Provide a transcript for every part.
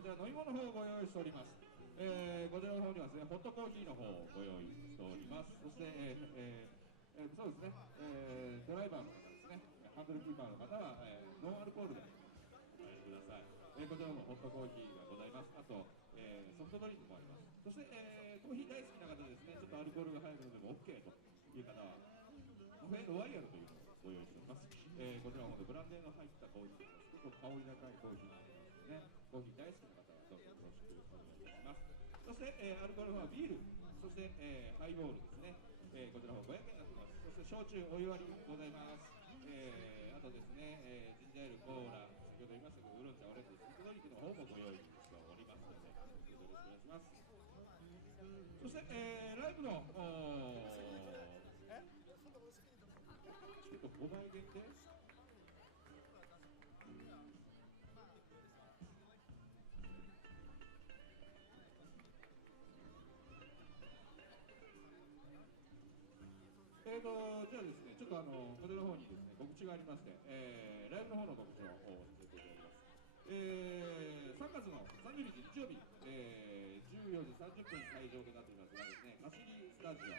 こちら飲み物の方をご用意しております。こちらの方にはですね、ホットコーヒーの方をご用意しております。そして、そうですね、ドライバーの方ですね、ハンドルキーパーの方は、ノンアルコールでお帰りください。こちらもホットコーヒーがございます。あと、ソフトドリンクもあります。そして、コーヒー大好きな方ですね、ちょっとアルコールが入るのでも OK という方は、カフェロワイヤルというのをご用意しております。こちらの方でブランデーの入ったコーヒーがすごく香り高いコーヒーになりますのでね、コーヒー大好きな方はどうぞよろしくお願いいたします。そして、アルコールはビール、そして、ハイボールですね、こちらの方500円になっています。そして焼酎お湯割りございます。あとですね、ジンジャーエール、コーラ、先ほど言いましたけど、ウーロン茶、オレンジ、ソフトドリンクの方もご用意しておりますので、よろしくお願いします。そして、ライブのチケット5枚限定。じゃあですね、ちょっとこちらの方にですね、告知がありまして、ライブの方の告知をさせていただきます。3月の30日日曜日、14時30分会場となっていますがですね、貸し切りスタジオ、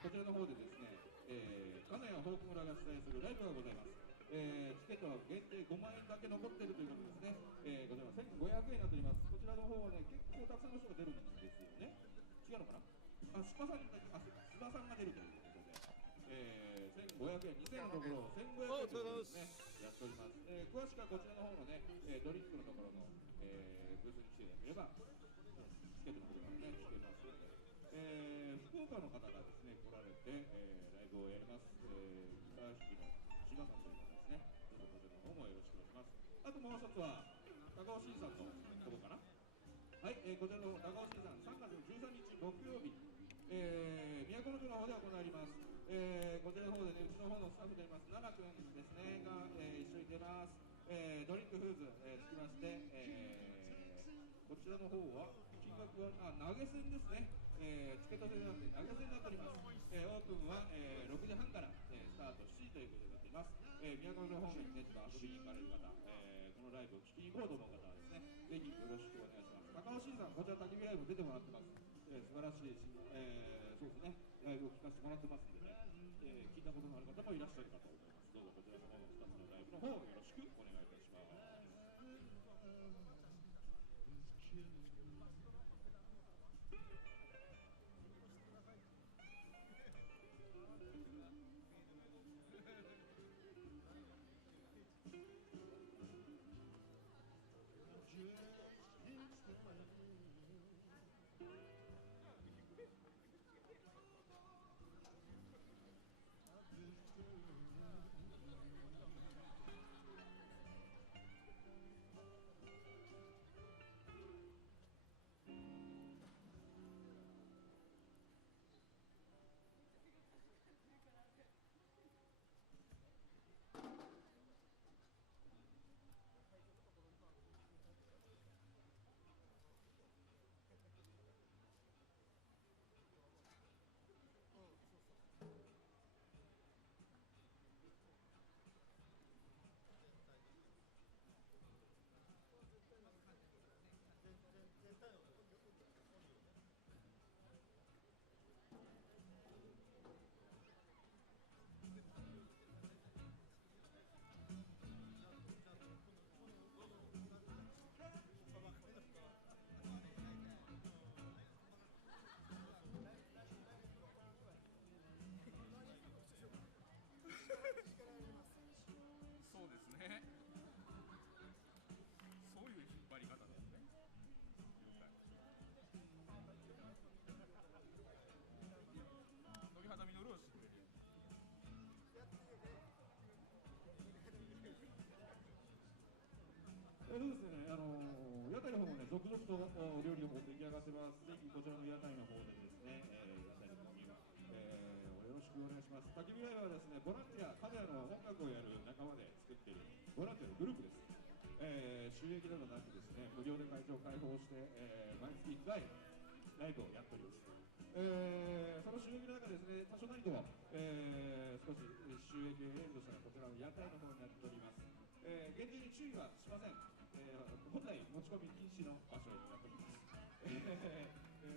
こちらの方でですね、金谷ホーク村が主催するライブがございます。チケットは限定5万円だけ残っているということですね。こちらは1500円になっております。こちらの方はね、結構たくさんの人が出るんですよね。違うのかな？スパさんだけ、須田さんが出るということで。1500円、2000円のところを1500円ということですね、やっております。詳しくはこちらの方のね、ドリンクのところの、ブースに来ていただければ、チケットのことからね、聞けますので、福岡の方がですね、来られて、ライブをやります。ギター弾きの柴さんという方ですね、どうぞこちらの方もよろしくお願いします。あともう一つは、高尾新さんのところかな。はい、こちらの長尾新さん、3月13日木曜日、都城の方で行われます。こちらの方でね、うちの方のスタッフであります奈良くんですねが、一緒に出ます。ドリンクフーズ、つきまして、こちらの方は金額は投げ銭ですね。チケット制なんで投げ銭になっております。オープンは、6時半から、スタート7時ということになっています。都城方面にね、ちょっと遊びに行かれる方、このライブを聞きに行こうと思う方はですね、ぜひよろしくお願いします。高尾新さん、こちら焚き火ライブ出てもらってます。素晴らしいし、そうですね、ライブを聞かせてもらってますんでね、聞いたことのある方もいらっしゃるかと思います。どうぞこちらの方の2つのライブの方よろしくお願いいたします。そうですね。そういう引っ張り方ですね。了解。乃木畑実を知ってる。そうですね、屋台の方もね、続々と料理の方出来上がってます。ぜひこちらの屋台の方でですね、屋台の購入、よろしくお願いします。焚き火ライブはですね、ボランティア、金谷の音楽をやる仲間で作っているボランティアのグループです。収益などなくですね、無料で会場を開放して、毎月1回ライブをやっております。その収益の中ですね、多少なりとも、少し収益を得るとしたらこちらの屋台の方になっております。厳重に注意はしません。細本来持ち込み禁止の場所になっております。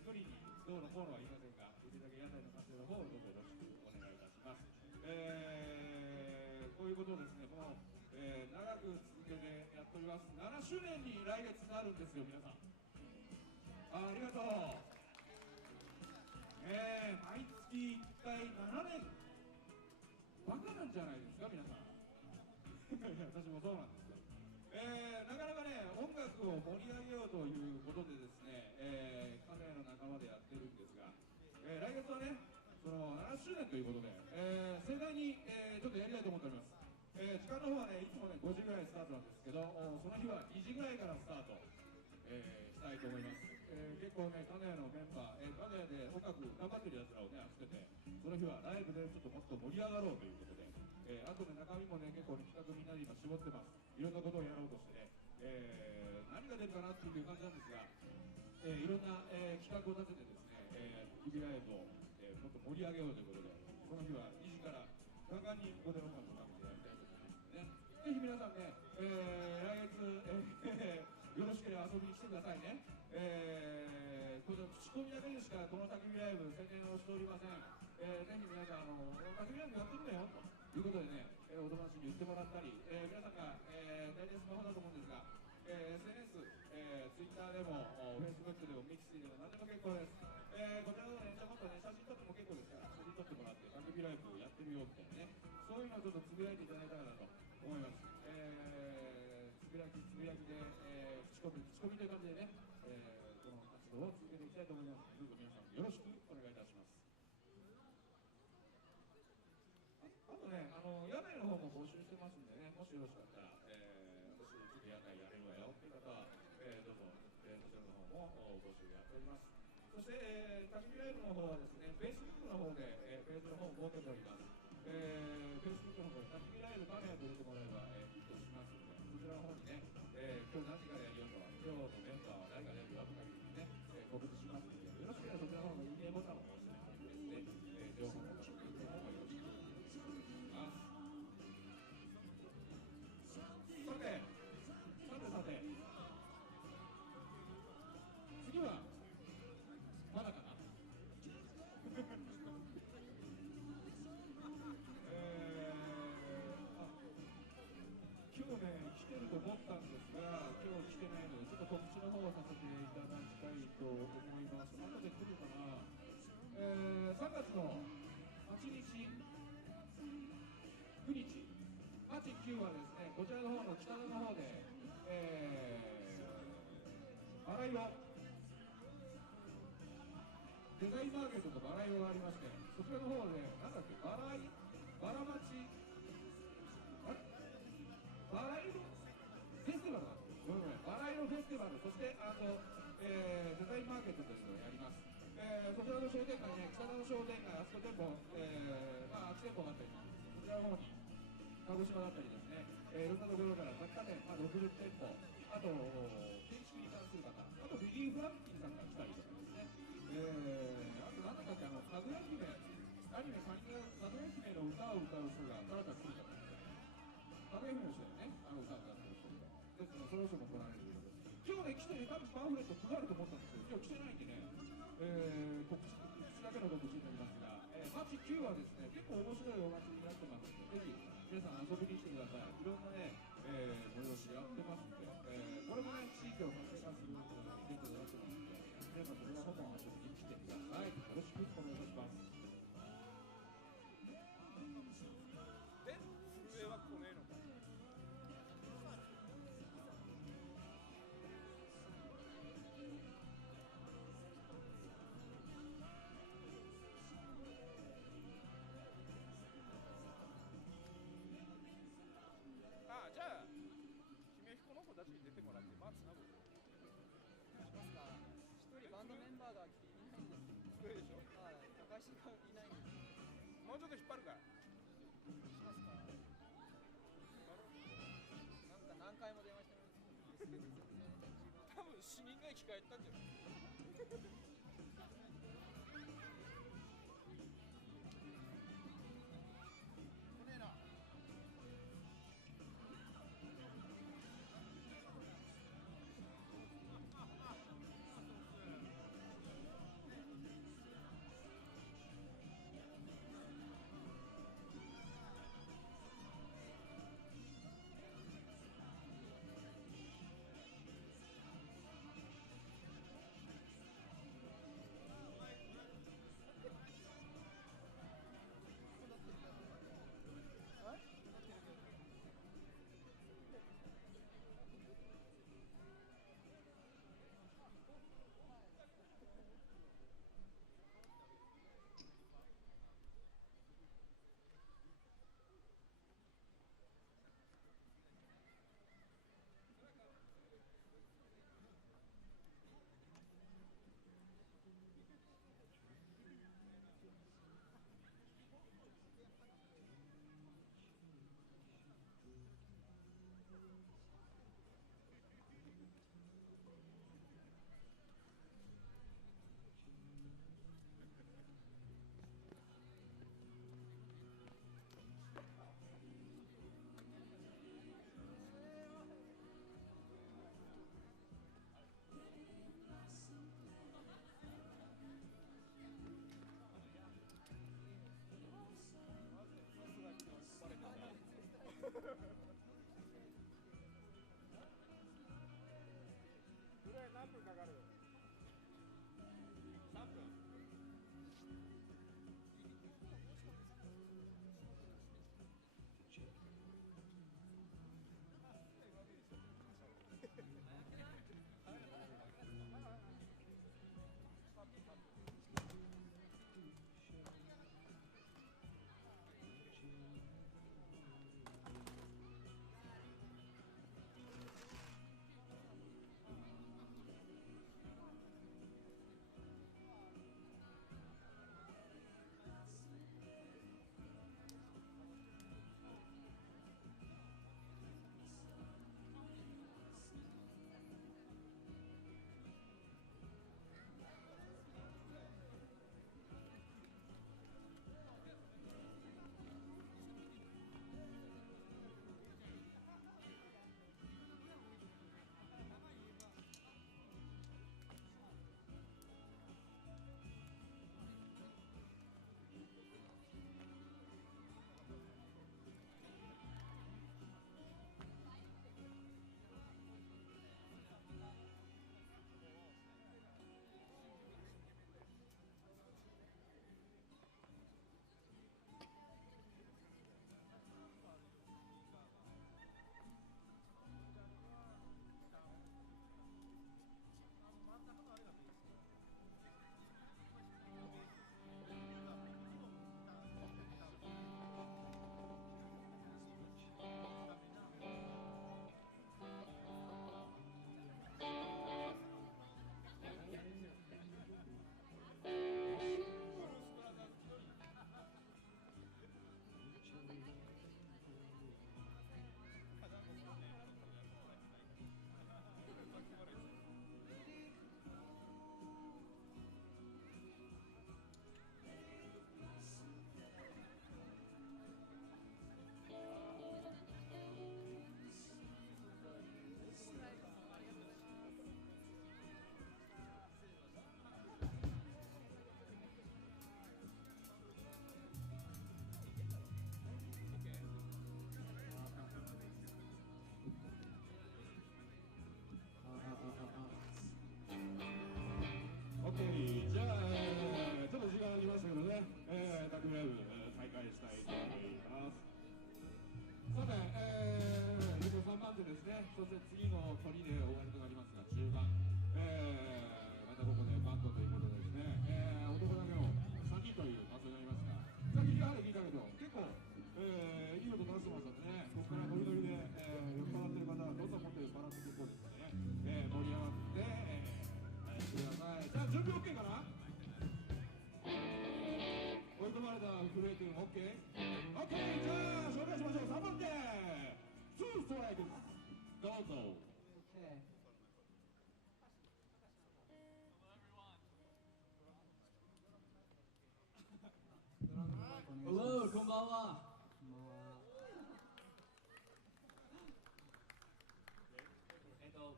無理にどうのこうのは言いませんが、できるだけ屋台の活用の方をどうぞよろしくお願いいたします。こういうことをですね、もう、長く続けてやっております。7周年に来月なるんですよ、皆さん。ありがとう。毎月1回7年。バカなんじゃないですか、皆さん。私もそうなんですよ。なかなかね、音楽を盛り上げようということでですね、カネの仲間でやってるんですが、来月はね、その7周年ということで、盛大に、ちょっとやりたいと思っております。時間の方はね、いつもね、5時ぐらいスタートなんですけど、その日は2時ぐらいからスタート、したいと思います。結構ね、カネのメンバー、カネで音楽頑張ってるやつらをね、集めて、その日はライブでちょっともっと盛り上がろうということで、あとね、中身もね、結構、ね、企画みんなで今絞ってます。いろんなことをやろうとしてね、何が出るかなっていう感じなんですが、いろんな、企画を立ててですね、指ライブを、もっと盛り上げようということで、この日は2時からガンガンにここで音楽の番組でやりたいと思いますね。ぜひ皆さんね、来月、よろしければ遊びに来てくださいね。この口コミだけでしかこの焚き火ライブ宣伝をしておりません。ぜひ皆さん、焚き火ライブやってるんだよということでね、お友達に言ってもらったり、皆さんが、大体スマホだと思うんですが、SNS、Twitter でも Facebook でも Mixi でも何でも結構です。こちらのね、ちょっとね、写真撮っても結構ですから、写真撮ってもらって、焚き火ライブやってるよみたいなね、そういうのをちょっとつぶやいていただいたらなと思います。つぶやきで、口コミという感じでね、この活動を続けていきたいと思います。どうぞ皆さんよろしくお願いいたします。あとね、屋台の方も募集してますんでね、もしよろしかったら、私ちょっと屋台やれるわよっていう方は、どうぞ、そちらの方も募集やっております。そして、焚き火ライブの方はですね、Facebook の方で、ページの方を設けております。Facebook の方で焚き火ライブカメラと入れてもらえば、ヒットしますので、そちらの方にね、今日何時からやるよとか、今日のメンバーは誰がやるよとかいうね、告知しますので、よろしければそちらの方のいいねボタンを押してですね、情報の確認の方もよろしくお願いします。さて、次は、まだかな今日ね、来てると思ったんですが、今日来てないので、ちょっと告知の方をさせていただきたいと思います。後で来るかな。3月の8日、9日、8、9はですね、こちらの方の北田の方で、バラ色、デザインマーケットとバラ色がありまして、そちらの方で、なんだっけ、バラ町、バラ色フェスティバルだ。バラ色フェスティバル、そして、デザインマーケットというのをやります。そちらの商店街ね、北田の商店街、あそこ店舗、空き店舗があったり、そちらの方に、鹿児島だったりですね、いろんなところから雑貨店、60店舗、あと、建築に関する方、あとビリー・フランキンさんが来たりとかですね、あと何だったっけ、かぐや姫、アニメかぐや姫の歌を歌う人がただただ来るかったかぐや姫の人だよね、歌を歌ってる人が。ですので、その人も来られるということで、今日ね、来てね、多分パンフレット配ると思ったんですけど、今日来てないんでね、告知だけの告知になりますが、8、9はですね、結構面白いお祭りになってますので、ぜひ皆さん遊びに来てください。いろんなね、催しやってますんで、これもね、地域を活性化するイベントになってますので、皆さんそれの方も遊びに来てください。よろしくお願いします。震えは来ねえのか。じゃあ姫彦の子たちに出てもらってつなぐしますか。一人バンドメンバーが来ていないんです。そうでしょ。はい、高橋がいないんです。もうちょっと引っ張るか。しますか。なんか何回も電話してるんですけど、多分死人が生き返ったんじゃない。来ねえな。ね、そして次の鳥で終わりとなりますが、中盤、またここでバントということでですね、男だけの先という場所になりますが、さっき聞いたけど、結構、いい音出してますのでね、ここからノリノリで、酔っ払ってる方はどんどんもっと酔っ払って結構ですのでね、盛り上がって、してください。じゃあ準備 OK かな？追い込まれた古江君 OK？OK、じゃあ紹介しましょう。3番手、2ストライク、どうぞ。Okay. Hello, こんばんは。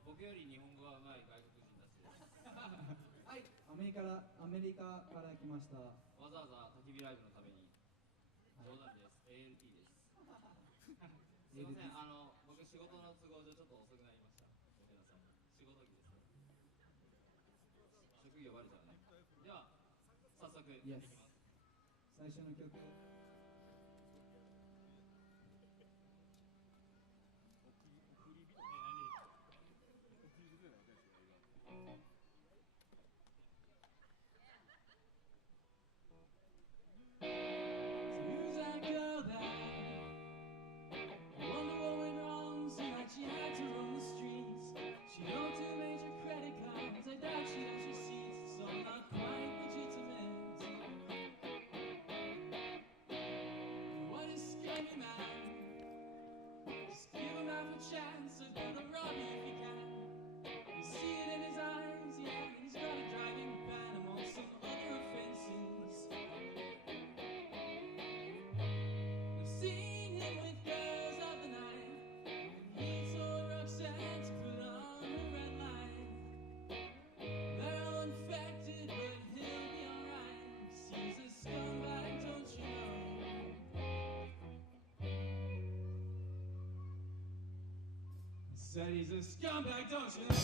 僕より日本語が上手い外国人たちです。はい、アメリカから来ました。わざわざ焚き火ライブのために。冗談です。ALT です。すいません、僕仕事の都合上ちょっと遅くなりました。ごめんなさい。仕事着です。職業バレちゃうね。では、早速やっていきます。最初の曲。Said he's a scumbag, don't you know?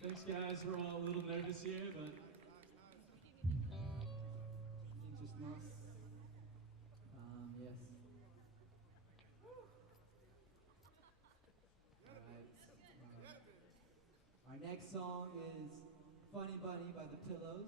Thanks, guys. We're all a little nervous here, but Yes. Alright. I Our next song is Funny Bunny by the Pillows.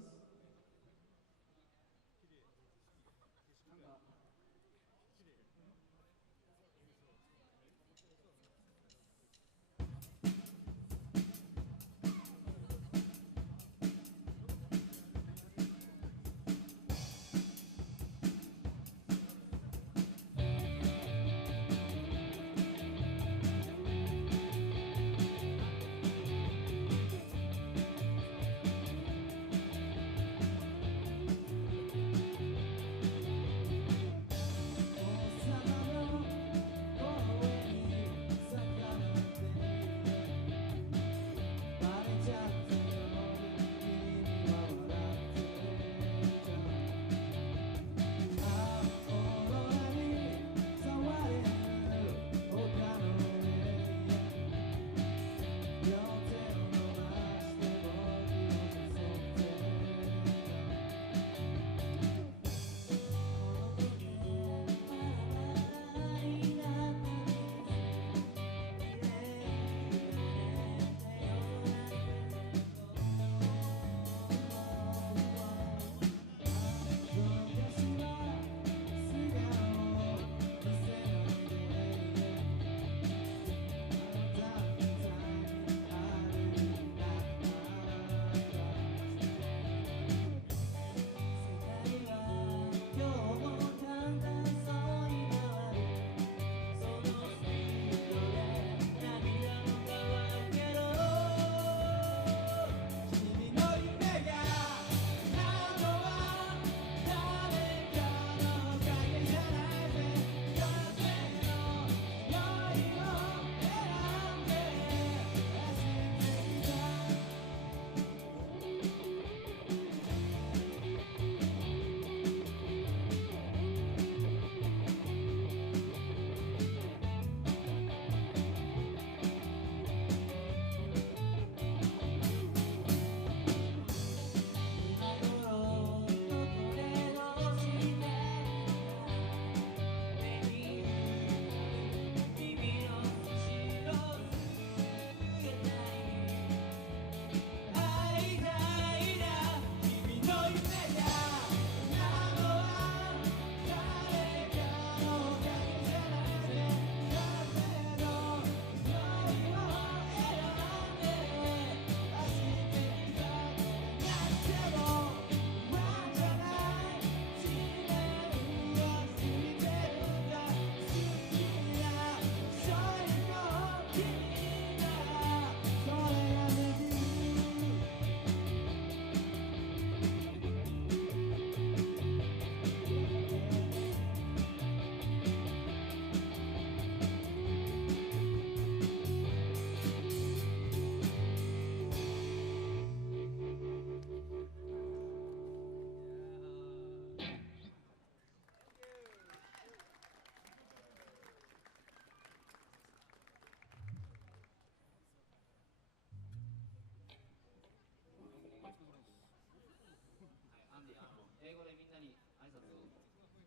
なんか英語でみんなに挨拶を。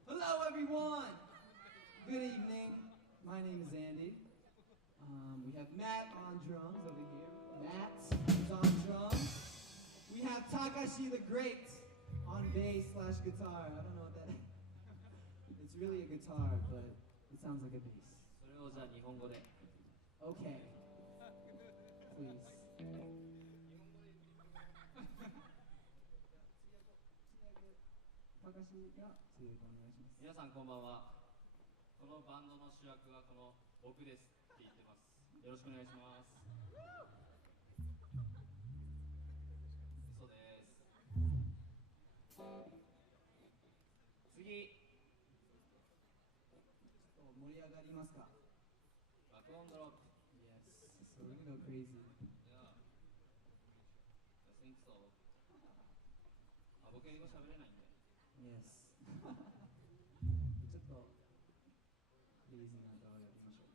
Hello, everyone. Good evening. My name is Andy. We have Matt on drums over here. Matt is on drums. We have Takashi the Great on bass / guitar. I don't know what that is. It's really a guitar, but it sounds like a bass. それをじゃあ日本語で。 Okay. Please. 高橋が通訳お願いします。皆さんこんばんは。このバンドの主役はこの僕ですって言ってます。よろしくお願いします。嘘です。次。盛り上がりますか？爆音ドロップ。 Yes. So we're gonna go crazy. Yeah. I think so. 僕英語喋れないんで。 Yes. ちょっとクレイジーな動画やりましょう。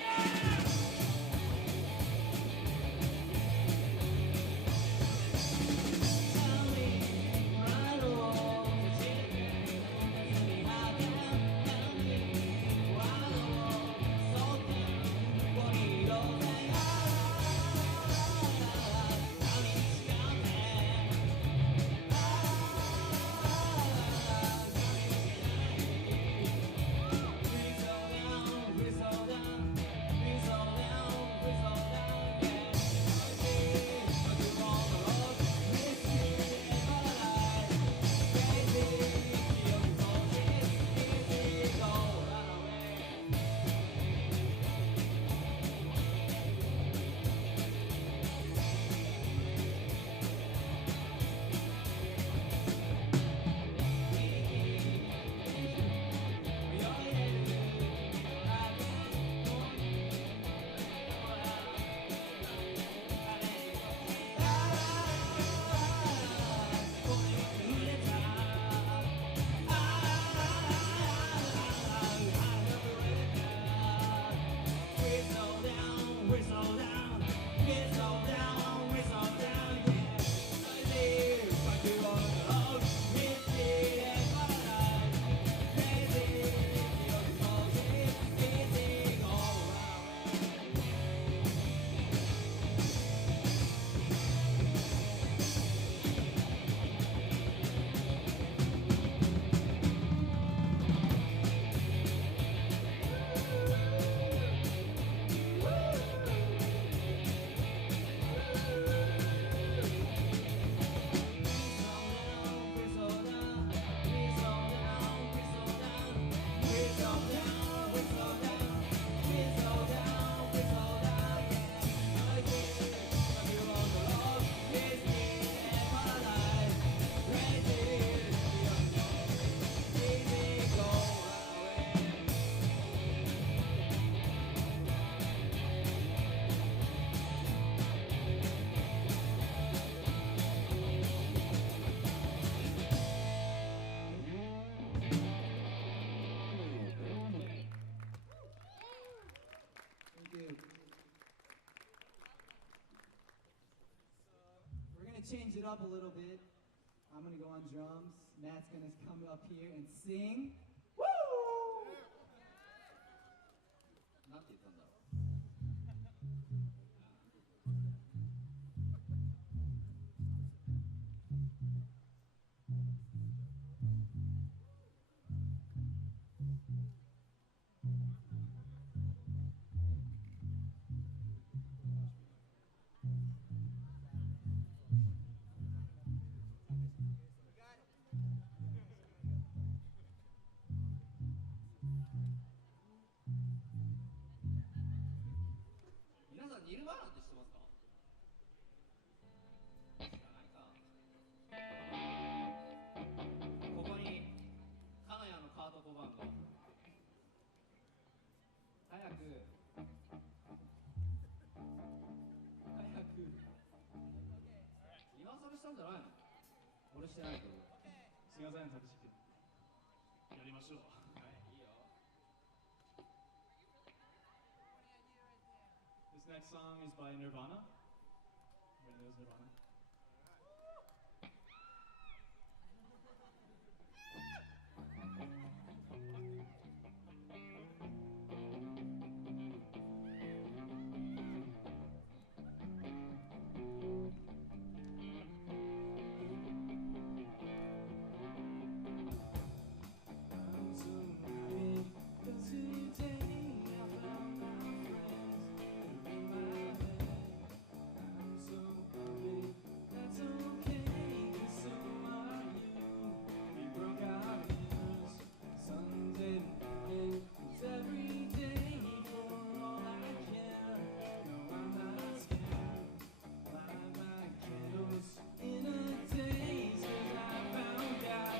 Yeah! change it up a little bit. I'm gonna go on drums. Matt's gonna come up here and sing. Woo! なんて言ったんだろう。皆さんニルバーナって知ってますか？知らないか。ここに金谷のカート・コバーンが早くリハーサルしたんじゃないの？俺してないけど。すみません、寂しくて。やりましょう。はい、いいよ。This next song is by Nirvana. Everybody knows Nirvana. I'm so happy 'cause today I found my friends in my head. I'm so happy, that's okay, 'cause so are you. We broke our ears Sunday morning, 'cause every day for all I care. No, I'm not scared. Light my candles in a daze, 'cause I found out.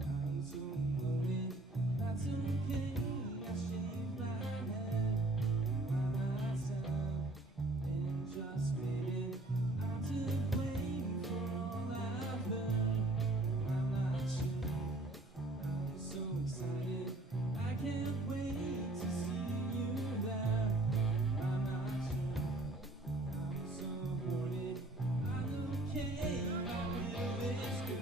I'm so lonely, that's okay. I shake my head by myself and just maybe I'm to blame for all I've heard. I'm not sure. I'm so excited, I can't wait to see you there. I'm not sure. I'm so worried. I'm okay. I feel it's good.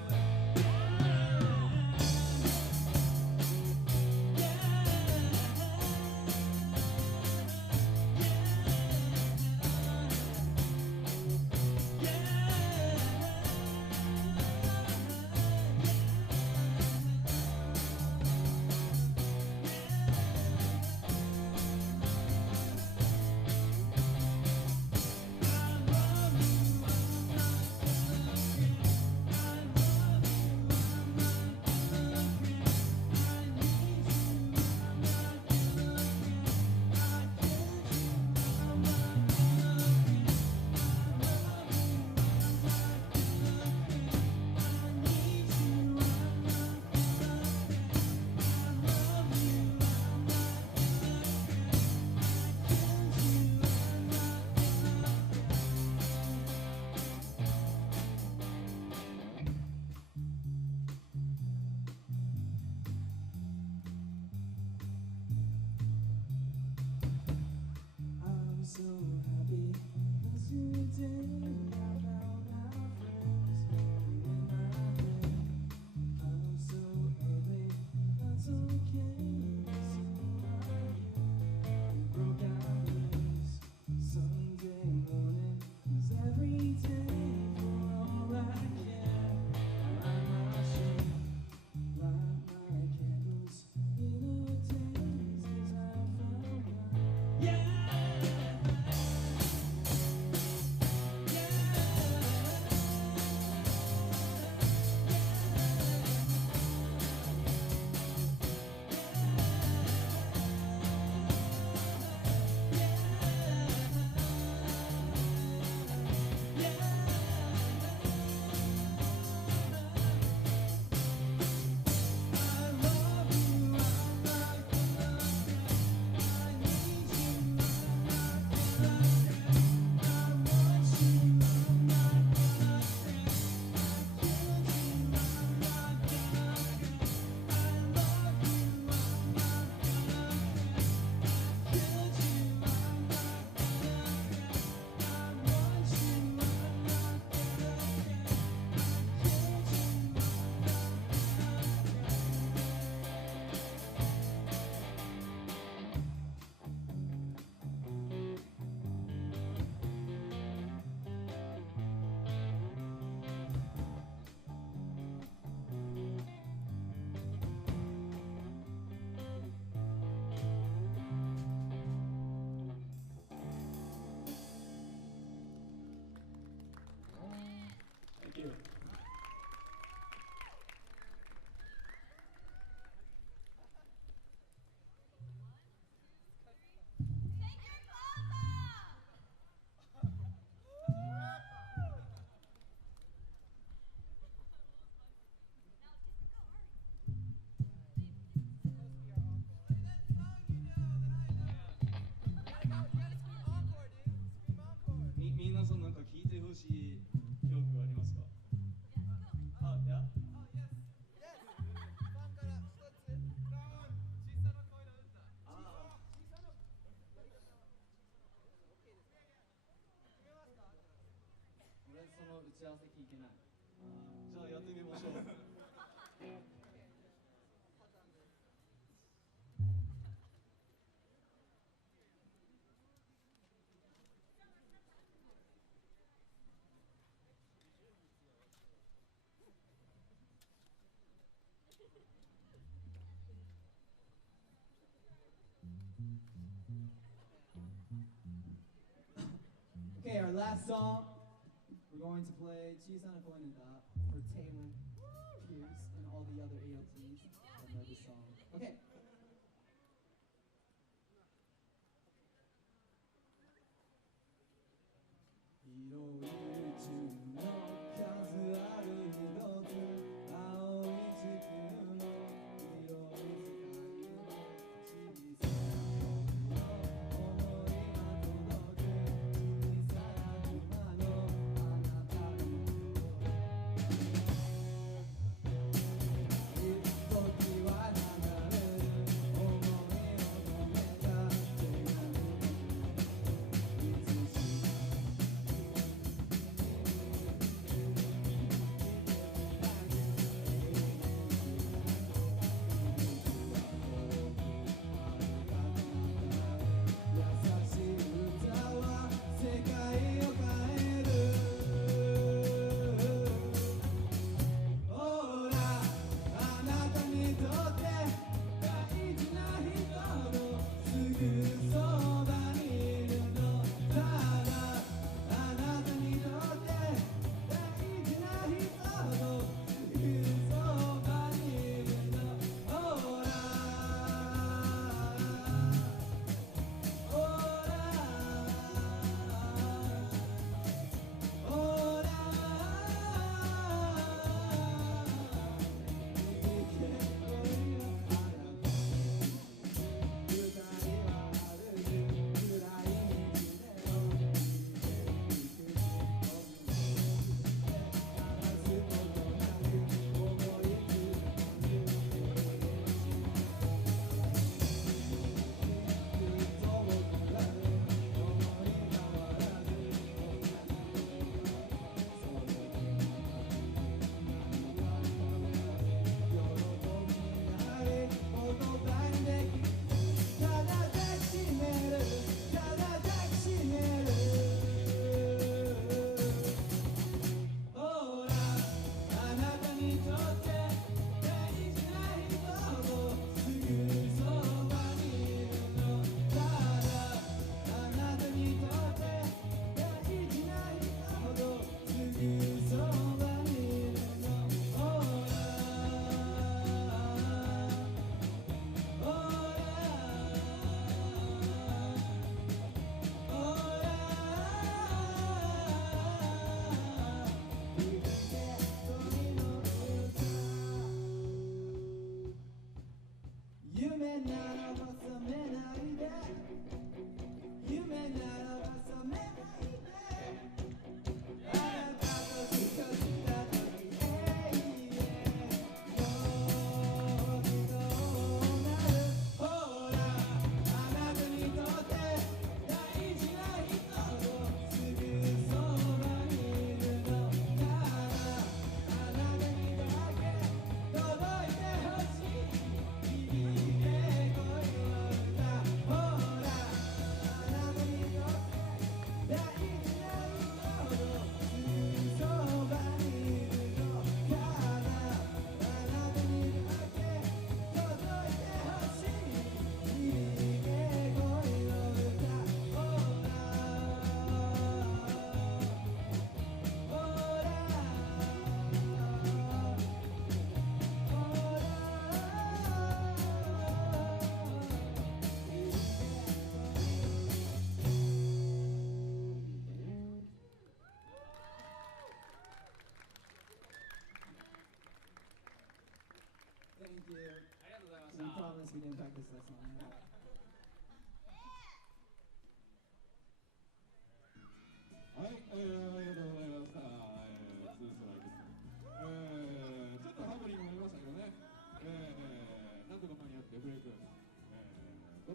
I'm so happy 'cause today I found my friends in my head. I'm so early, that's okay. So are you. We broke our ears Sunday morning, 'cause every day for all I care. I'm not sure. Light my candles in a daze, 'cause I found out. Yeah. しい記憶ありますか？あ、いや。俺その打ち合わせ聞いてない。じゃあやってみましょう。Okay, our last song, we're going to play 小さな声の歌 for Taylor Pierce and all the other ALTs that know this song. Okay. 広い宇宙の数ある一つ青い地球の広い世界の小さな僕の想いが届く小さな熊のあなたの時は流れる想いを込めた手紙いつし優しい歌は世界を変えるほらあなたにとって大事な人のすぐそばにいるのただあなたにとって大事な人のすぐそばにいるのほらほらほら夢ならば覚めないで夢ならば覚めないであなたと近づいた時どうなるほらあなたにとって大事な人のすぐそばにいるのだからあなたにだけ届いてほしいThank you. ありがとうございまし We た。 promise we didn't practice that song. はい、ありがとうございます。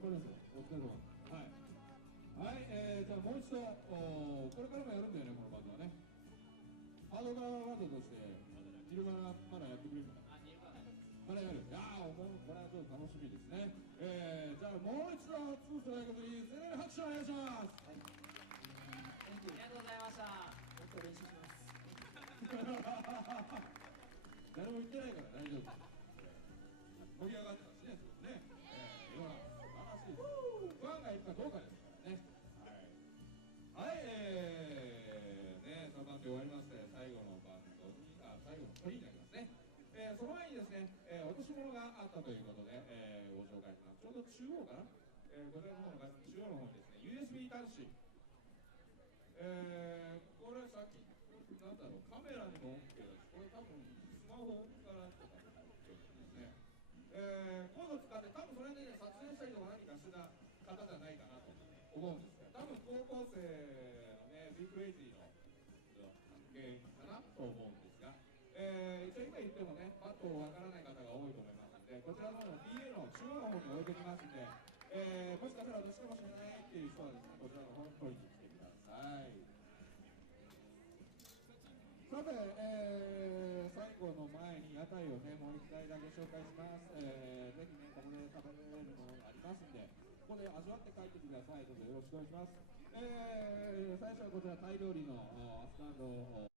張りますよ。お疲れ様。はい。はい、じゃあもう一度、これからもやるんだよね、このバンドはね。ハードカーバンドとして、ニルバナまだやってくれるのかな。あ、ニルバーナです。まだやる。いやー、もうこれはちょっと楽しみですね。じゃあもう一度、ツーストライクスリー、全員拍手お願いします。はい。Thank あ you. りがとうございました。もっと練習します。誰も言ってないから大丈夫。盛り上がってますね、すごくね。今、素晴らしいです。ファンがいるかどうかですからね。はい。はい、ね、そのバンド終わりまして、最後のバンドに、最後の鳥になりますね。その前にですね、落とし物があったということで、ご紹介します。ちょうど中央かな、こちらの方の中央の方にですね、USB 端子。これさっき、なんだろう、カメラにも OK だし、これ多分スマホからとかも OK ですね。こういうのを使って、多分それでね、撮影したりとか何かしてた方じゃないかなと思うんですけど、多分高校生のね、ビッグレイジーの関係かなと思うんですが、一応今言ってもね、パッとわからない方が多いと思いますので、こちらの方の PA の中央の方に置いてきますんで、もしかしたら私かもしれないっていう人はですね、こちらの方に取りに来てください。さて、最後の前に屋台をね、もう一回だけ紹介します。ぜひね、ここで食べれるものがありますんで、ここで味わって帰ってください。どうぞよろしくお願いします。最初はこちらタイ料理のアスカンド